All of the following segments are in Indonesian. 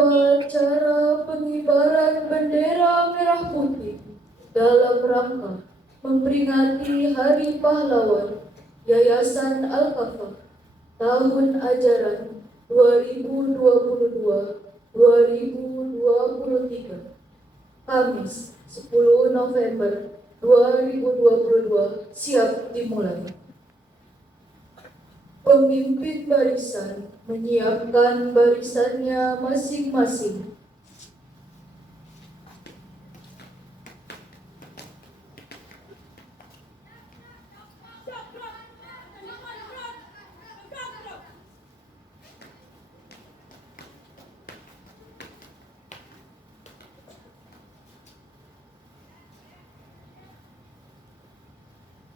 Upacara pengibaran bendera merah putih dalam rangka memperingati Hari Pahlawan Yayasan Al-Kafah tahun ajaran 2022-2023, Kamis 10 November 2022 siap dimulai. Pemimpin barisan menyiapkan barisannya masing-masing.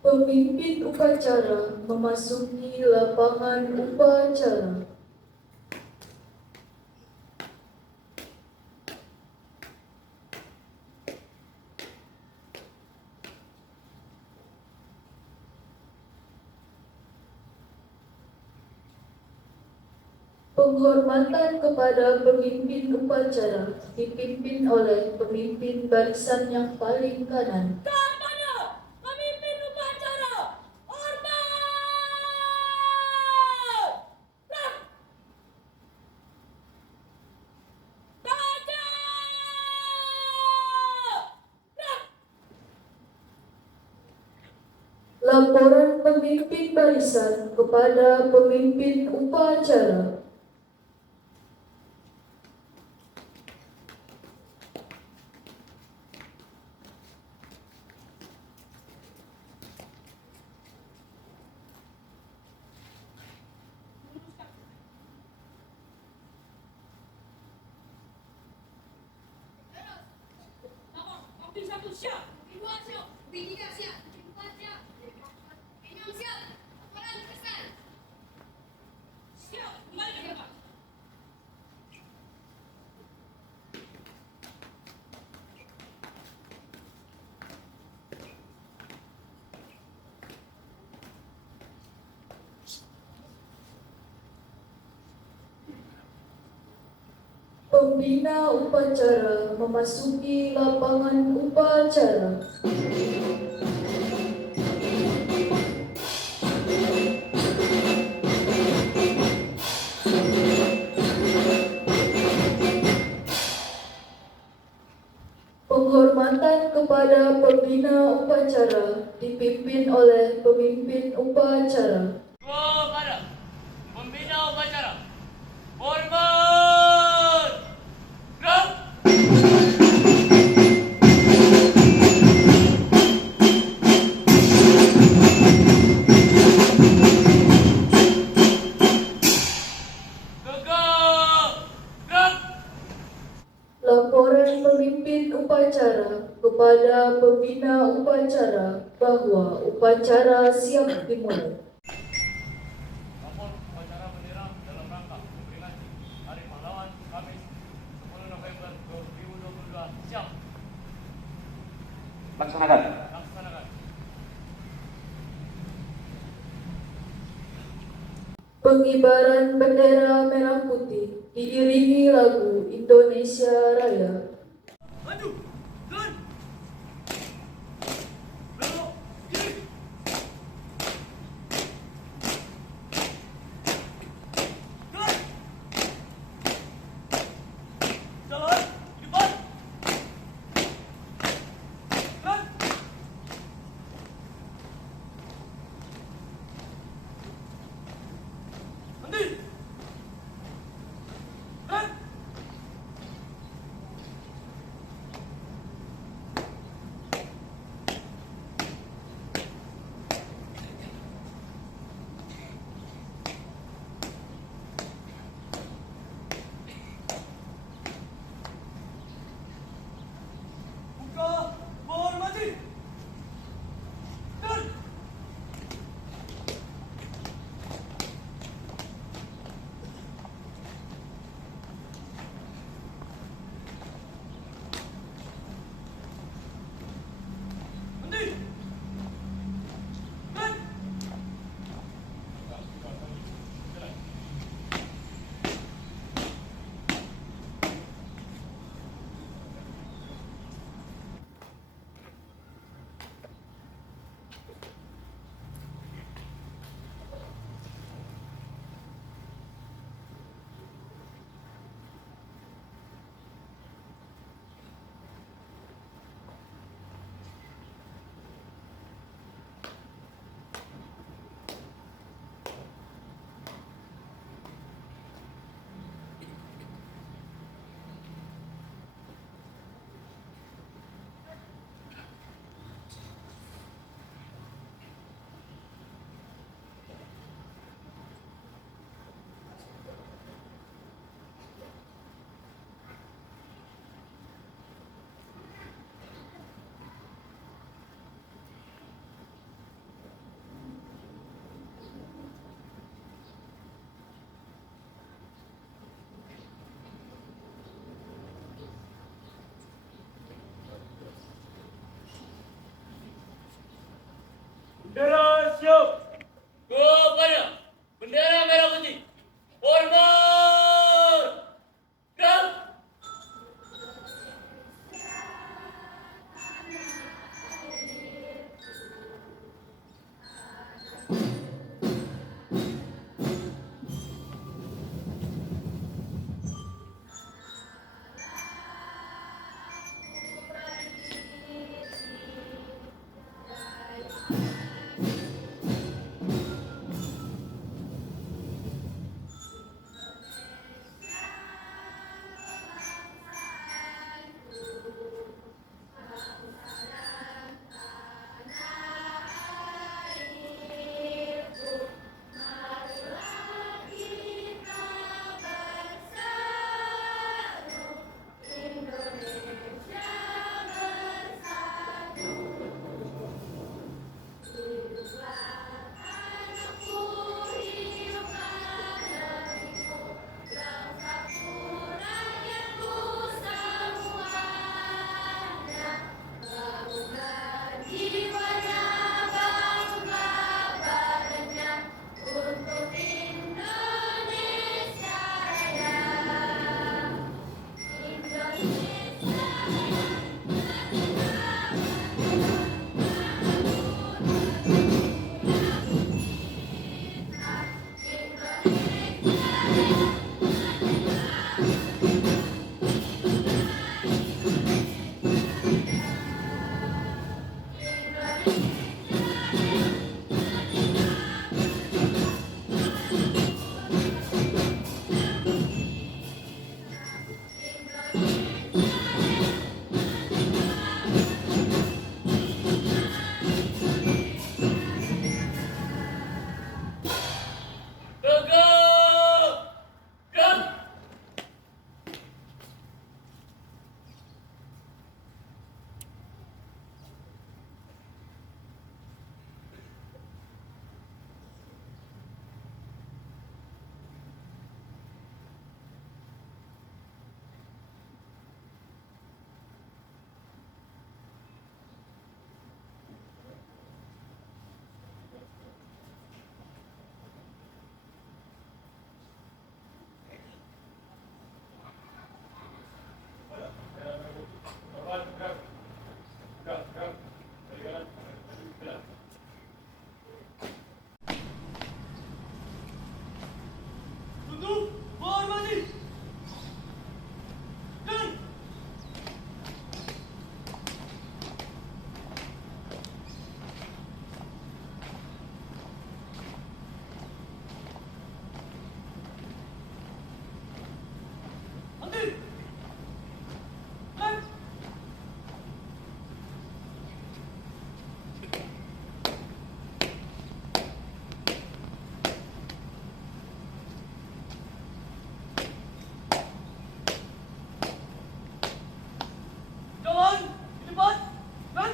Pemimpin upacara memasuki lapangan upacara. Penghormatan kepada pemimpin upacara dipimpin oleh pemimpin barisan yang paling kanan. Laporan pemimpin barisan kepada pemimpin upacara. Pembina upacara memasuki lapangan upacara. Penghormatan kepada pembina upacara dipimpin oleh pemimpin upacara. Kepada pembina upacara, hormat, gerak. Tegak, gerak. Laporan pemimpin upacara kepada pembina upacara bahwa upacara siap dimulai. Lapor upacara bendera dalam rangka memperingati Hari Pahlawan Kamis 10 November 2022 siap. Laksanakan. Laksanakan. Pengibaran bendera merah putih diiringi lagu Indonesia Raya. Maju, jalan. Belok, kiri. Jalan. Jalan, di depan. Jalan. Berhenti. Jalan. siap. Kepada bendera merah putih. Hormat. Gerak. Tegak. Gerak. Tunduk menghormati. Dan ambil. Dan jalan di depan. Dan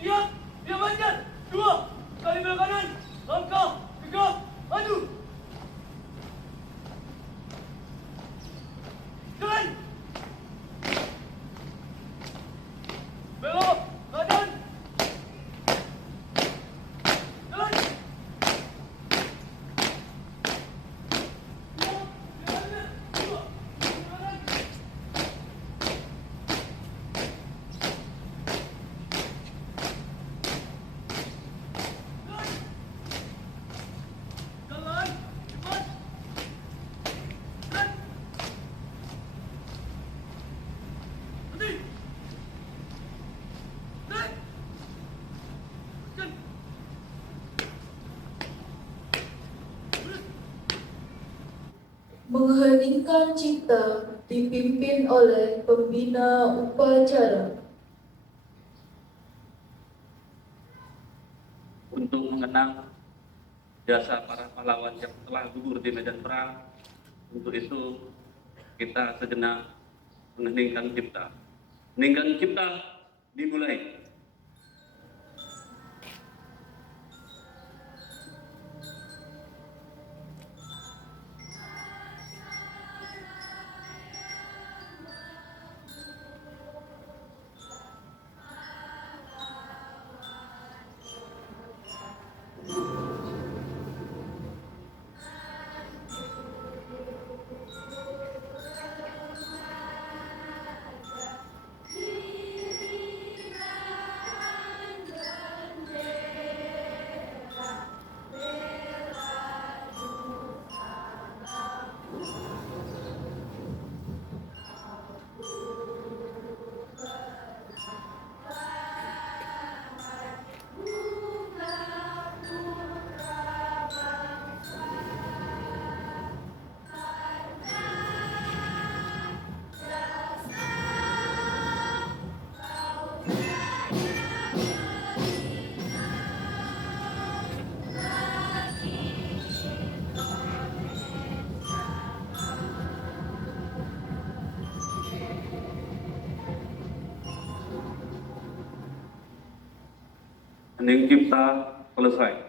siap. Diamankan. 2 kali belok kanan. Langkah 3 maju. Jalan. Belok kanan. Jalan. Siap. Diamankan. 2 kanan. Jalan, cepat. Dan berhenti. Dan teruskan. Mengheningkan cipta dipimpin oleh pembina upacara. Untuk mengenang jasa para pahlawan yang telah gugur di medan perang. Untuk itu kita sejenak mengheningkan cipta. Meningkan cipta dimulai. Hening Cipta selesai.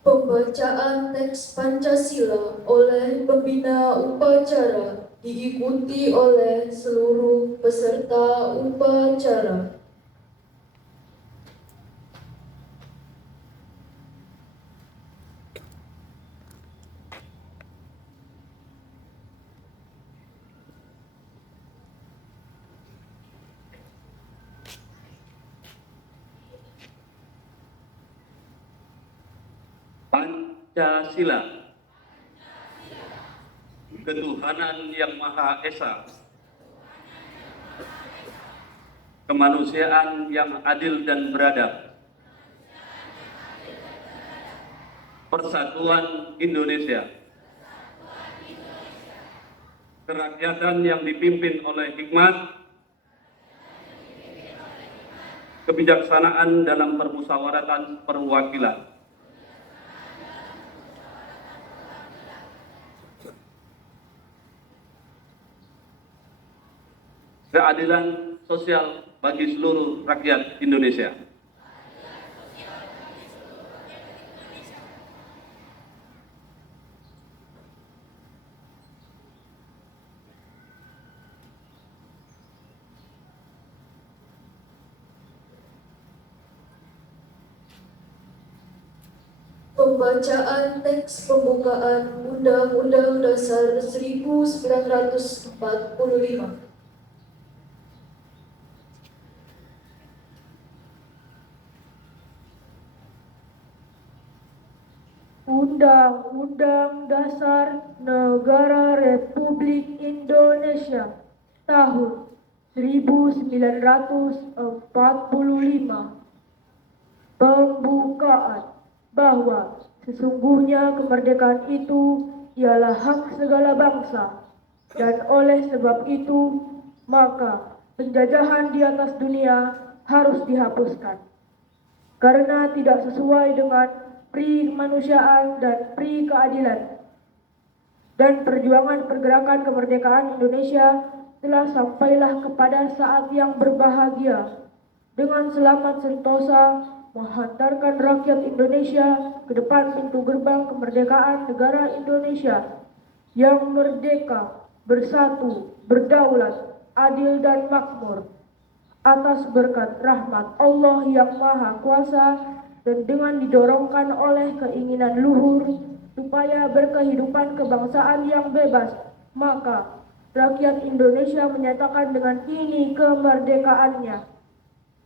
Pembacaan teks Pancasila oleh pembina upacara diikuti oleh seluruh peserta upacara. Pancasila. Ketuhanan Yang Maha Esa. Kemanusiaan yang adil dan beradab. Persatuan Indonesia. Kerakyatan yang dipimpin oleh hikmat, kebijaksanaan dalam permusyawaratan perwakilan. Keadilan sosial bagi seluruh rakyat Indonesia. Pembacaan teks pembukaan Undang-Undang Dasar 1945. Undang-Undang Dasar Negara Republik Indonesia tahun 1945. Pembukaan bahwa sesungguhnya kemerdekaan itu ialah hak segala bangsa, dan oleh sebab itu maka penjajahan di atas dunia harus dihapuskan karena tidak sesuai dengan pri kemanusiaan dan pri keadilan. Dan perjuangan pergerakan kemerdekaan Indonesia telah sampailah kepada saat yang berbahagia dengan selamat sentosa menghantarkan rakyat Indonesia ke depan pintu gerbang kemerdekaan negara Indonesia yang merdeka, bersatu, berdaulat, adil dan makmur atas berkat rahmat Allah yang Maha Kuasa dan dengan didorongkan oleh keinginan luhur supaya berkehidupan kebangsaan yang bebas, maka rakyat Indonesia menyatakan dengan ini kemerdekaannya.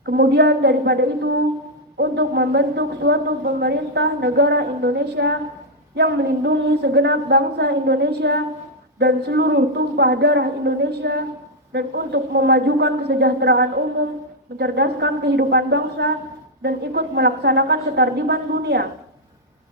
Kemudian daripada itu, untuk membentuk suatu pemerintah negara Indonesia yang melindungi segenap bangsa Indonesia dan seluruh tumpah darah Indonesia, dan untuk memajukan kesejahteraan umum, mencerdaskan kehidupan bangsa, dan ikut melaksanakan ketertiban dunia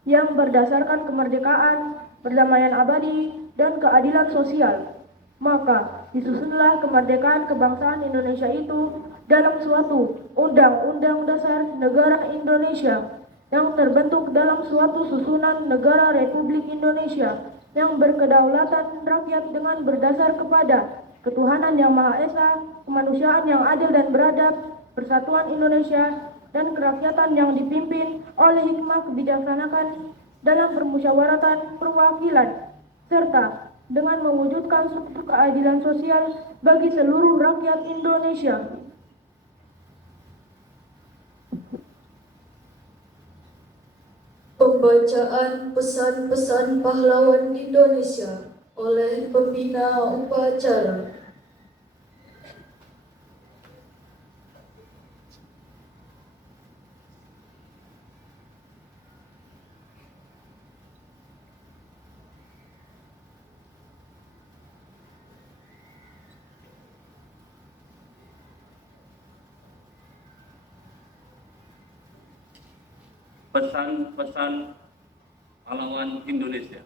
yang berdasarkan kemerdekaan, perdamaian abadi, dan keadilan sosial. Maka disusunlah kemerdekaan kebangsaan Indonesia itu dalam suatu Undang-Undang Dasar Negara Indonesia yang terbentuk dalam suatu susunan negara Republik Indonesia yang berkedaulatan rakyat dengan berdasar kepada ketuhanan yang Maha Esa, kemanusiaan yang adil dan beradab, persatuan Indonesia, dan kerakyatan yang dipimpin oleh hikmah kebijaksanaan dalam permusyawaratan perwakilan, serta dengan mewujudkan suatu keadilan sosial bagi seluruh rakyat Indonesia. Pembacaan pesan-pesan pahlawan Indonesia oleh pembina upacara. Pesan-pesan pahlawan Indonesia.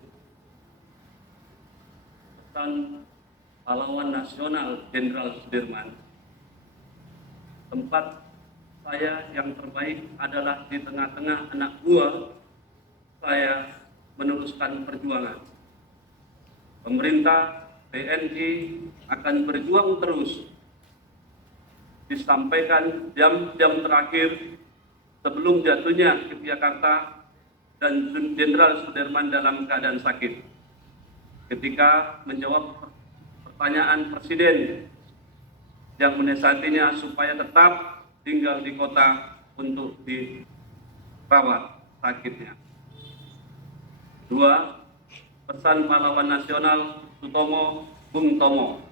Pesan pahlawan nasional Jenderal Sudirman. Tempat saya yang terbaik adalah di tengah-tengah anak buah saya meneruskan perjuangan. Pemerintah TNI akan berjuang terus disampaikan jam-jam terakhir sebelum jatuhnya ke Jakarta dan Jenderal Sudirman dalam keadaan sakit. Ketika menjawab pertanyaan Presiden yang menasihatinya supaya tetap tinggal di kota untuk dirawat sakitnya. 2. Pesan pahlawan nasional Sutomo Bung Tomo.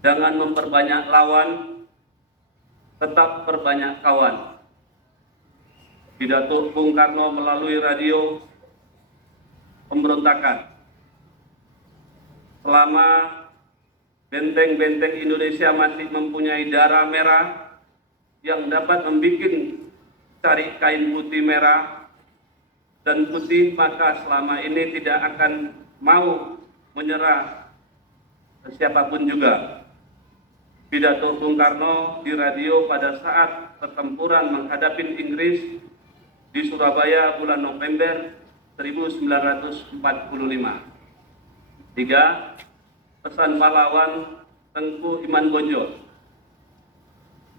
Jangan memperbanyak lawan, tetap perbanyak kawan. Pidato Bung Karno melalui radio pemberontakan. Selama benteng-benteng Indonesia masih mempunyai darah merah yang dapat membuat cari kain putih merah dan putih, maka selama ini tidak akan mau menyerah siapapun juga. Pidato Bung Karno di radio pada saat pertempuran menghadapi Inggris di Surabaya bulan November 1945. 3. Pesan pahlawan Tengku Iman Bonjol.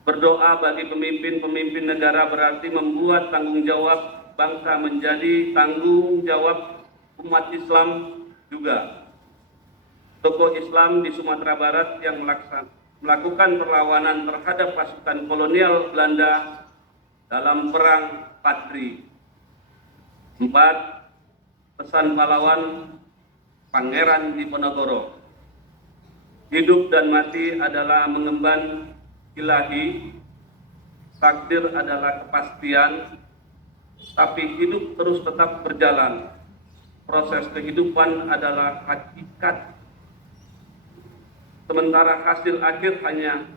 Berdoa bagi pemimpin-pemimpin negara berarti membuat tanggung jawab bangsa menjadi tanggung jawab umat Islam juga. Tokoh Islam di Sumatera Barat yang melakukan perlawanan terhadap pasukan kolonial Belanda dalam Perang Padri. 4. Pesan pahlawan Pangeran Diponegoro. Hidup dan mati adalah mengemban ilahi, takdir adalah kepastian, tapi hidup terus tetap berjalan. Proses kehidupan adalah hakikat, sementara hasil akhir hanya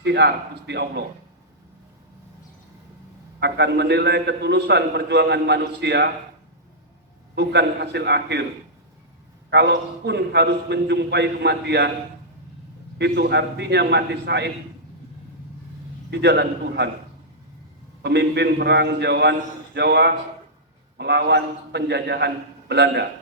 syiar Gusti Allah. Akan menilai ketulusan perjuangan manusia bukan hasil akhir. Kalaupun harus menjumpai kematian, itu artinya mati syahid di jalan Tuhan. Pemimpin perang Jawa melawan penjajahan Belanda.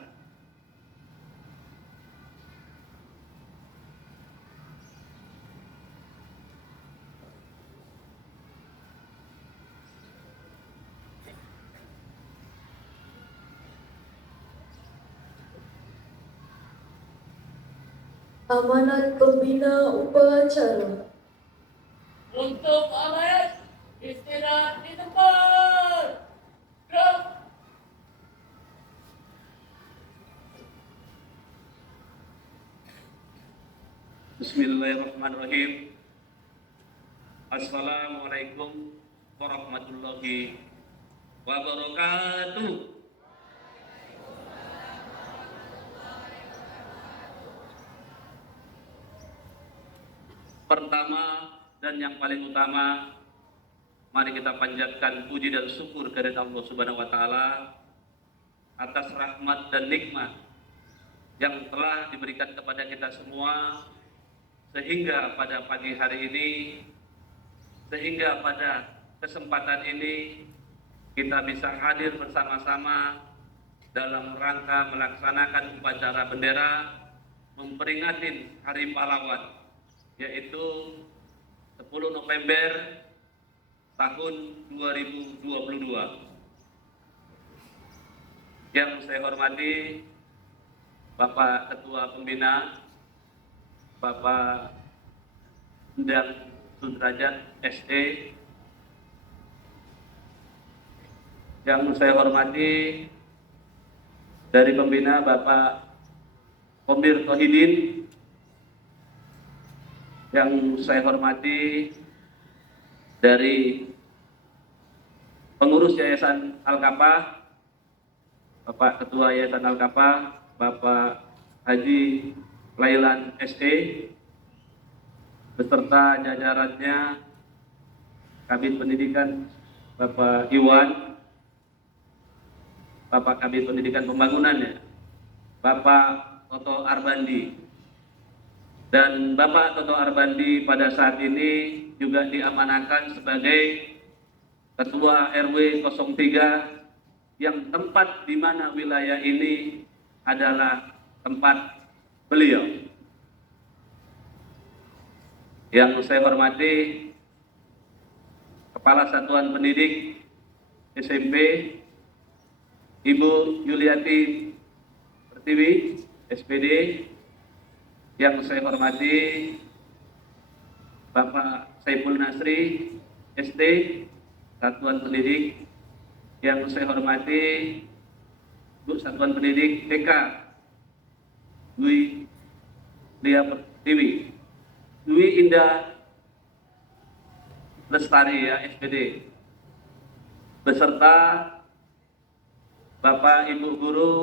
Amanat Pembina Upacara. Untuk alat istirahat di tempat. Gerak. Bismillahirrahmanirrahim. Assalamualaikum warahmatullahi wabarakatuh. Pertama dan yang paling utama, mari kita panjatkan puji dan syukur kepada Allah Subhanahu wa taala atas rahmat dan nikmat yang telah diberikan kepada kita semua, sehingga pada pagi hari ini, sehingga pada kesempatan ini kita bisa hadir bersama-sama dalam rangka melaksanakan upacara bendera memperingati Hari Pahlawan, yaitu 10 November tahun 2022. Yang saya hormati Bapak Ketua Pembina, Bapak Endang Sudrajat SE. Yang saya hormati dari Pembina Bapak Komir Tohidin. Yang saya hormati dari pengurus Yayasan Al-Kapah, Bapak Ketua Yayasan Al-Kapah, Bapak Haji Lailan SE, beserta jajarannya, Kabid Pendidikan Bapak Iwan, Bapak Kabid Pendidikan Pembangunan, Bapak Toto Arbandi. Dan Bapak Toto Arbandi pada saat ini juga diamanahkan sebagai Ketua RW 03 yang tempat di mana wilayah ini adalah tempat beliau. Yang saya hormati Kepala Satuan Pendidik SMP Ibu Yuliati Pertiwi, SPD. Yang saya hormati Bapak Saiful Nasri, SD, Satuan Pendidik. Yang saya hormati Bu Satuan Pendidik TK, Dwi Lia Pertiwi, Dwi Indah Lestari ya, SPD, beserta Bapak Ibu guru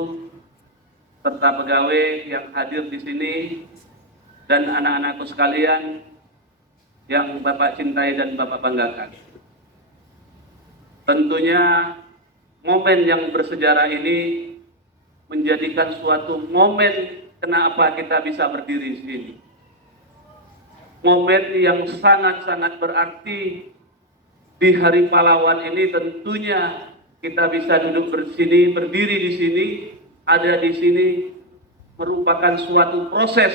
serta pegawai yang hadir di sini dan anak-anakku sekalian yang Bapak cintai dan Bapak banggakan. Tentunya momen yang bersejarah ini menjadikan suatu momen kenapa kita bisa berdiri di sini. Momen yang sangat-sangat berarti di Hari Pahlawan ini. Tentunya kita bisa duduk bersini, berdiri di sini, ada di sini merupakan suatu proses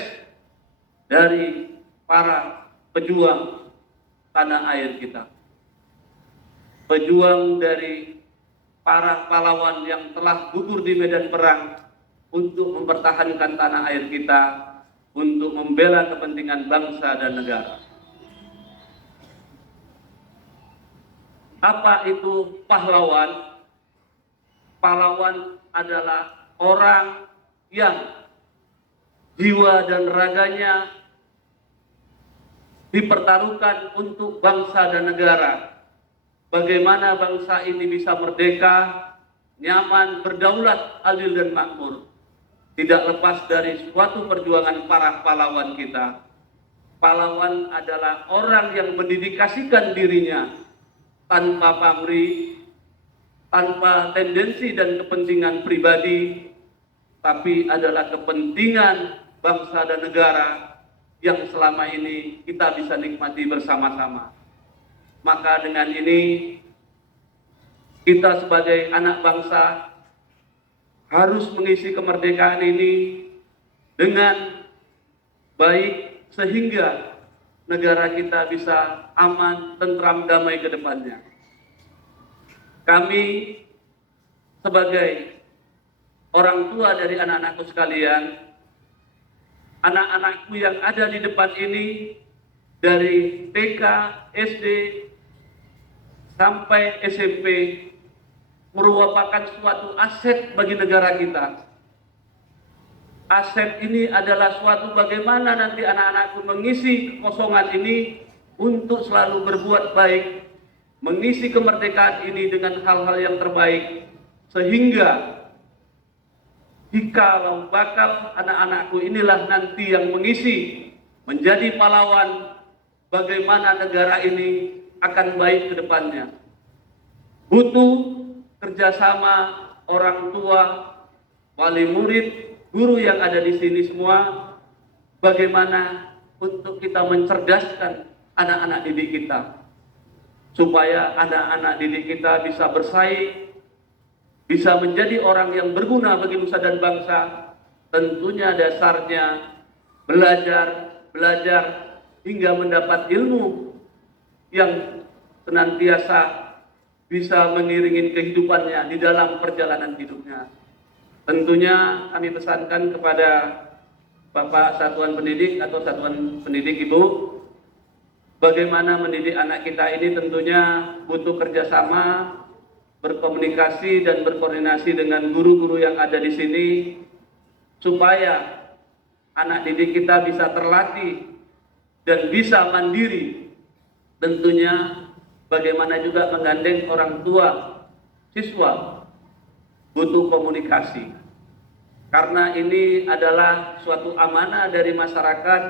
dari para pejuang tanah air kita. Pejuang dari para pahlawan yang telah gugur di medan perang untuk mempertahankan tanah air kita, untuk membela kepentingan bangsa dan negara. Apa itu pahlawan? Pahlawan adalah orang yang jiwa dan raganya dipertaruhkan untuk bangsa dan negara. Bagaimana bangsa ini bisa merdeka, nyaman, berdaulat, adil dan makmur. Tidak lepas dari suatu perjuangan para pahlawan kita. Pahlawan adalah orang yang mendedikasikan dirinya tanpa pamrih, tanpa tendensi dan kepentingan pribadi, tapi adalah kepentingan bangsa dan negara yang selama ini kita bisa nikmati bersama-sama. Maka dengan ini kita sebagai anak bangsa harus mengisi kemerdekaan ini dengan baik sehingga negara kita bisa aman, tentram, damai ke depannya. Kami sebagai orang tua dari anak-anakku sekalian, anak-anakku yang ada di depan ini dari TK, SD, sampai SMP merupakan suatu aset bagi negara kita. Aset ini adalah suatu bagaimana nanti anak-anakku mengisi kekosongan ini untuk selalu berbuat baik, mengisi kemerdekaan ini dengan hal-hal yang terbaik, sehingga jikalau bakal anak-anakku inilah nanti yang mengisi menjadi pahlawan, bagaimana negara ini akan baik ke depannya. Butuh kerjasama orang tua, wali murid, guru yang ada di sini semua, bagaimana untuk kita mencerdaskan anak-anak didik kita, supaya anak-anak didik kita bisa bersaing, bisa menjadi orang yang berguna bagi nusa dan bangsa. Tentunya dasarnya belajar hingga mendapat ilmu yang senantiasa bisa mengiringi kehidupannya di dalam perjalanan hidupnya. Tentunya kami pesankan kepada Bapak Satuan Pendidik atau Satuan Pendidik Ibu, bagaimana mendidik anak kita ini tentunya butuh kerjasama, berkomunikasi dan berkoordinasi dengan guru-guru yang ada di sini, supaya anak didik kita bisa terlatih dan bisa mandiri. Tentunya bagaimana juga menggandeng orang tua siswa, butuh komunikasi. Karena ini adalah suatu amanah dari masyarakat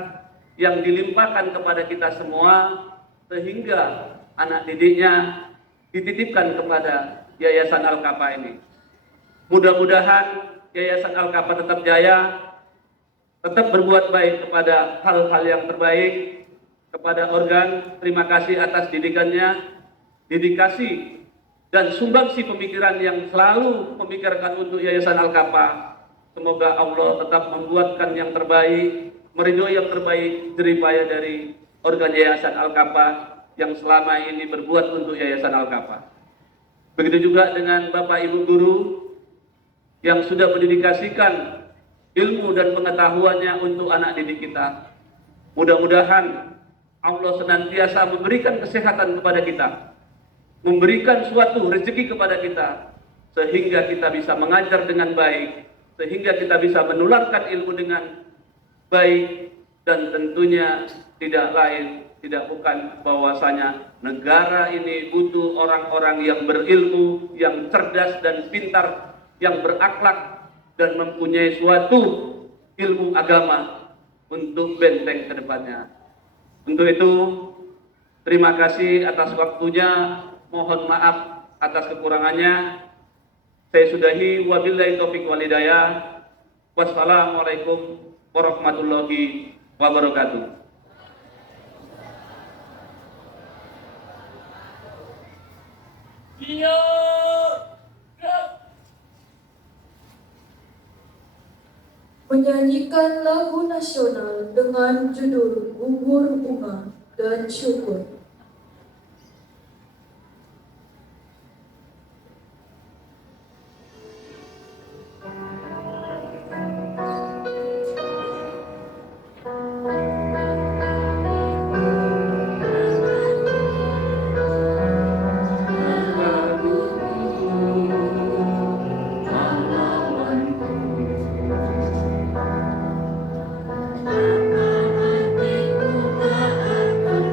yang dilimpahkan kepada kita semua, sehingga anak didiknya dititipkan kepada Yayasan Al-Kapa ini. Mudah-mudahan Yayasan Al-Kapa tetap jaya, tetap berbuat baik kepada hal-hal yang terbaik, kepada organ. Terima kasih atas didikannya, dedikasi dan sumbangsi pemikiran yang selalu memikirkan untuk Yayasan Al-Kapa. Semoga Allah tetap membuatkan yang terbaik, meridhoi yang terbaik jerih payah dari organ Yayasan Al-Kafah yang selama ini berbuat untuk Yayasan Al-Kafah. Begitu juga dengan Bapak Ibu guru yang sudah mendedikasikan ilmu dan pengetahuannya untuk anak didik kita. Mudah-mudahan Allah senantiasa memberikan kesehatan kepada kita, memberikan suatu rezeki kepada kita, sehingga kita bisa mengajar dengan baik, sehingga kita bisa menularkan ilmu dengan baik, dan tentunya tidak lain, tidak bukan bahwasanya negara ini butuh orang-orang yang berilmu, yang cerdas dan pintar, yang berakhlak dan mempunyai suatu ilmu agama untuk benteng ke depannya. Untuk itu, terima kasih atas waktunya, mohon maaf atas kekurangannya. Saya sudahi, wabillahi taufiq wal hidayah. Wassalamualaikum warahmatullahi wabarakatuh. Dia menyanyikan lagu nasional dengan judul Gugur Bunga dan Syukur. Hatiku tak akan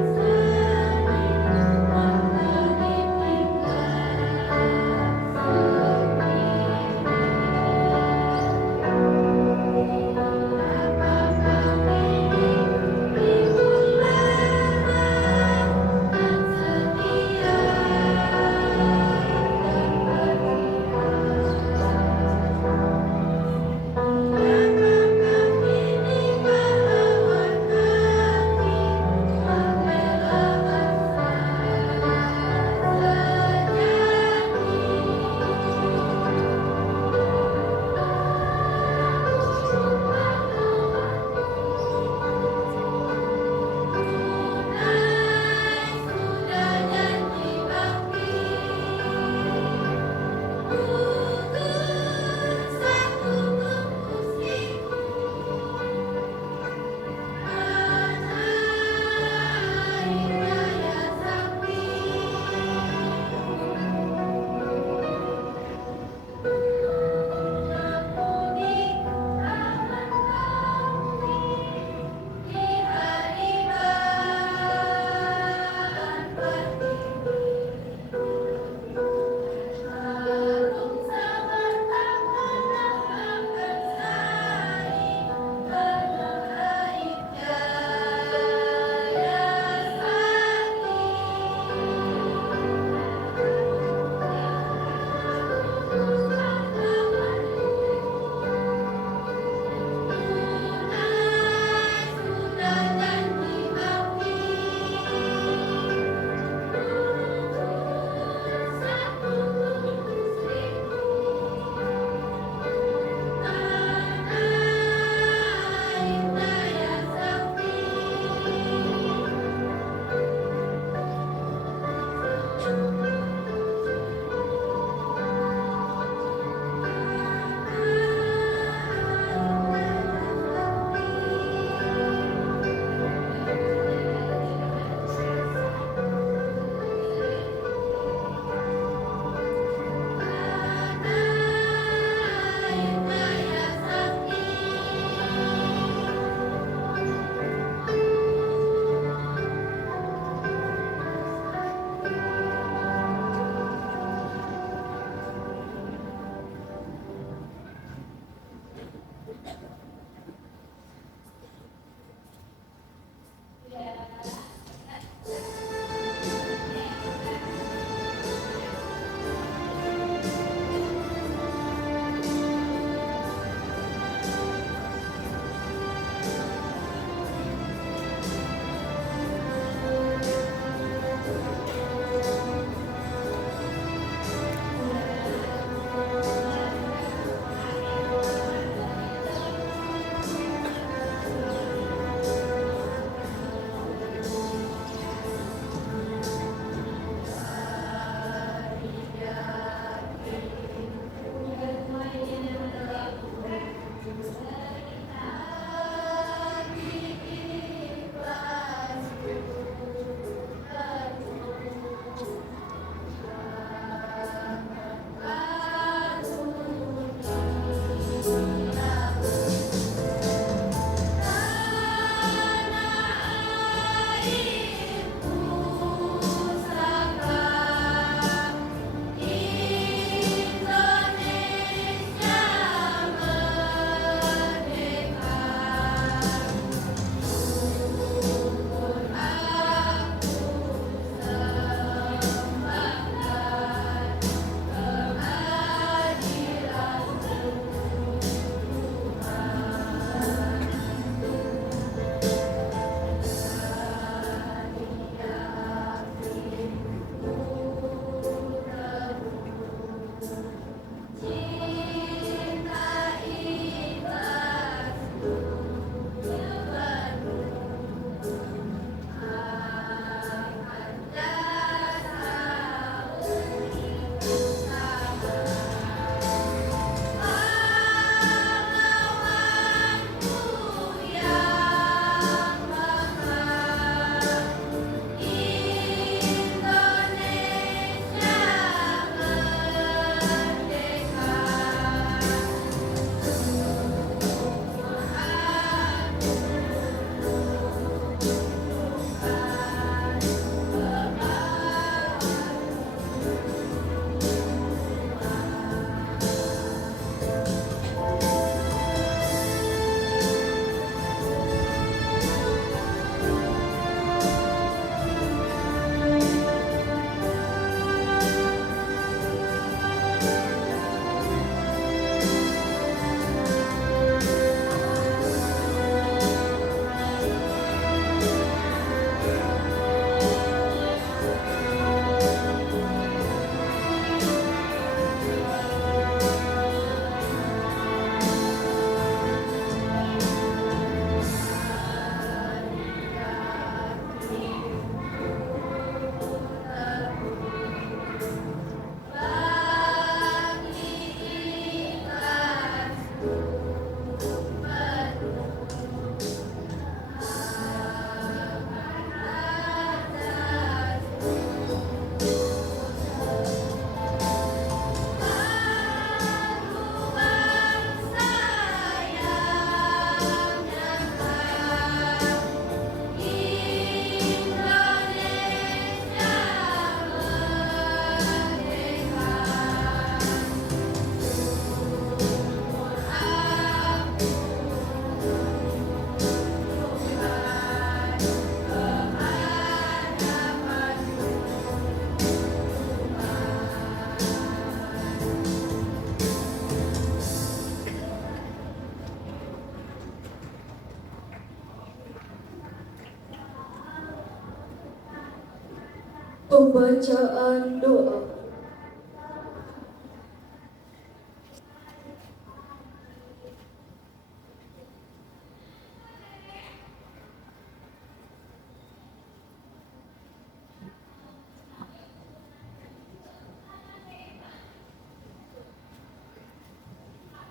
Pembacaan doa.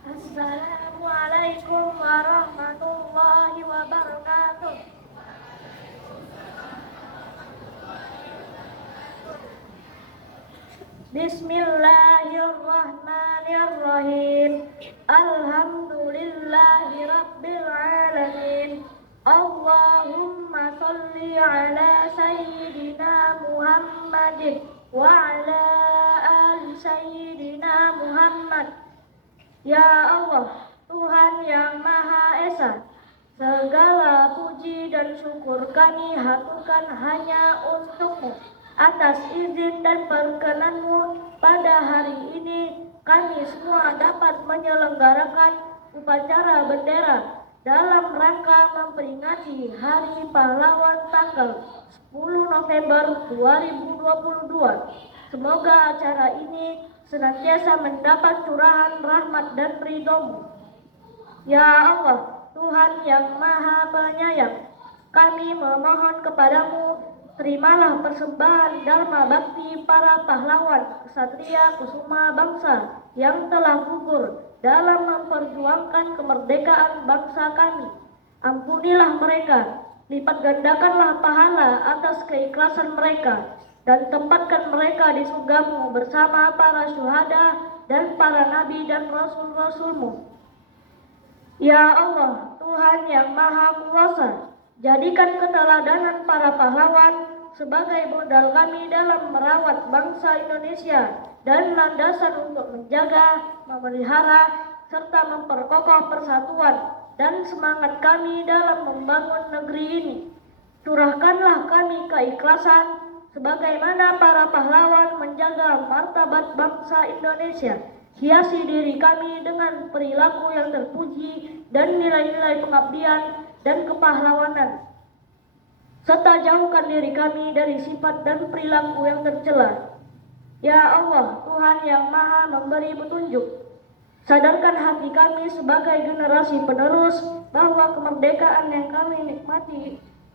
Assalamualaikum warahmatullahi wabarakatuh. Bismillahirrahmanirrahim. Alhamdulillahi rabbil alamin. Allahumma salli ala sayyidina Muhammadin wa ala ali sayyidina Muhammad. Ya Allah, Tuhan yang Maha Esa, segala puji dan syukur kami haturkan hanya untuk-Mu. Atas izin dan perkenan-Mu, pada hari ini kami semua dapat menyelenggarakan upacara bendera dalam rangka memperingati Hari Pahlawan tanggal 10 November 2022. Semoga acara ini senantiasa mendapat curahan rahmat dan ridho-Mu. Ya Allah, Tuhan yang Maha Penyayang, kami memohon kepadamu, terimalah persembahan dharma bakti para pahlawan kesatria kusuma bangsa yang telah gugur dalam memperjuangkan kemerdekaan bangsa kami. Ampunilah mereka, lipat gandakanlah pahala atas keikhlasan mereka, dan tempatkan mereka di surga-Mu bersama para syuhada dan para nabi dan rasul-rasul-Mu. Ya Allah, Tuhan yang Maha Kuasa, jadikan keteladanan para pahlawan sebagai modal kami dalam merawat bangsa Indonesia dan landasan untuk menjaga, memelihara, serta memperkokoh persatuan dan semangat kami dalam membangun negeri ini. Curahkanlah kami keikhlasan sebagaimana para pahlawan menjaga martabat bangsa Indonesia. Hiasi diri kami dengan perilaku yang terpuji dan nilai-nilai pengabdian dan kepahlawanan, serta jauhkan diri kami dari sifat dan perilaku yang tercela. Ya Allah, Tuhan yang Maha memberi petunjuk, sadarkan hati kami sebagai generasi penerus bahwa kemerdekaan yang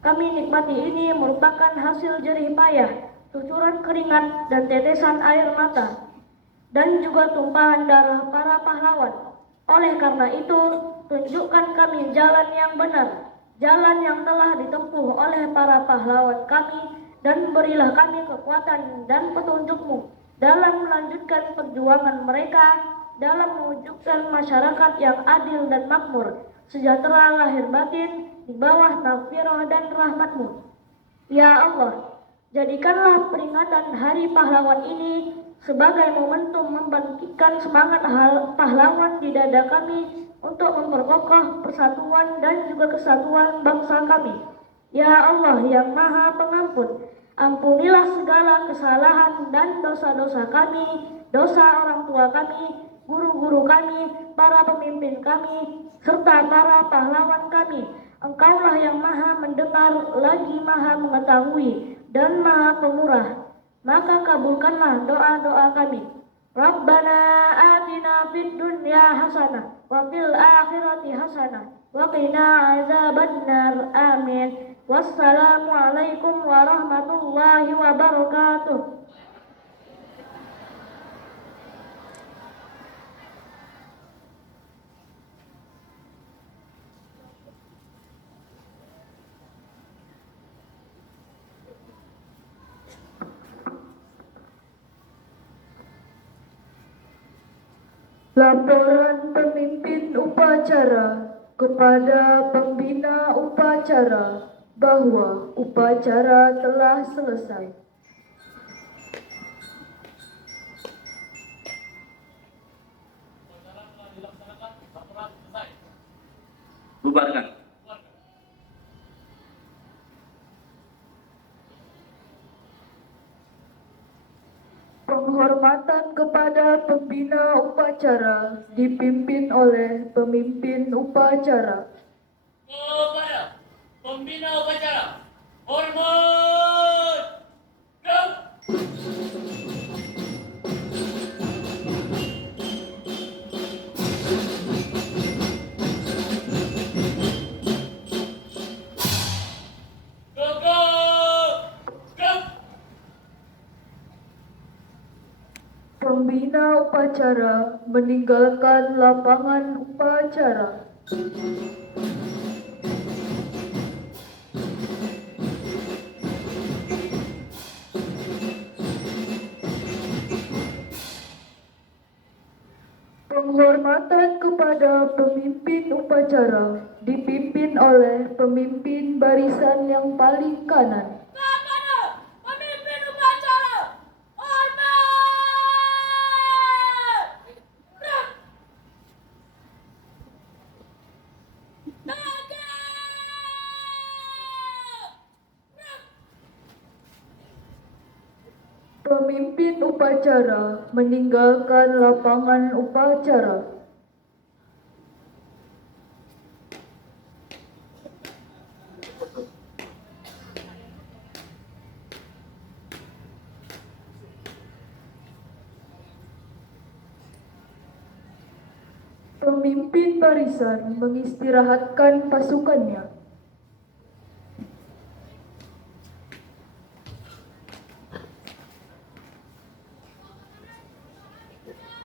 kami nikmati ini merupakan hasil jerih payah, cucuran keringat dan tetesan air mata, dan juga tumpahan darah para pahlawan. Oleh karena itu, tunjukkan kami jalan yang benar, jalan yang telah ditempuh oleh para pahlawan kami, dan berilah kami kekuatan dan petunjuk-Mu dalam melanjutkan perjuangan mereka dalam mewujudkan masyarakat yang adil dan makmur, sejahtera lahir batin di bawah nafirah dan rahmat-Mu. Ya Allah, jadikanlah peringatan Hari Pahlawan ini sebagai momentum membangkitkan semangat pahlawan di dada kami untuk memperkokoh persatuan dan juga kesatuan bangsa kami. Ya Allah yang Maha Pengampun, ampunilah segala kesalahan dan dosa-dosa kami, dosa orang tua kami, guru-guru kami, para pemimpin kami, serta para pahlawan kami. Engkaulah yang Maha mendengar, lagi Maha mengetahui, dan Maha Pemurah. Maka kabulkanlah doa-doa kami. Rabbana atina fid dunya hasanah wa fil akhirati hasanah wa qina azabannar. Amin. Wassalamualaikum warahmatullahi wabarakatuh. Laporan pemimpin upacara kepada pembina upacara bahwa upacara telah selesai. Bubarkan. Penghormatan kepada pembina upacara dipimpin oleh pemimpin upacara. Kepada pembina upacara, hormat, gerak. upacara meninggalkan lapangan upacara. Penghormatan kepada pemimpin upacara dipimpin oleh pemimpin barisan yang paling kanan. Kepada pemimpin upacara, hormat! Gerak! Tegak! Gerak! Pemimpin upacara meninggalkan lapangan upacara. Pemimpin barisan mengistirahatkan pasukannya.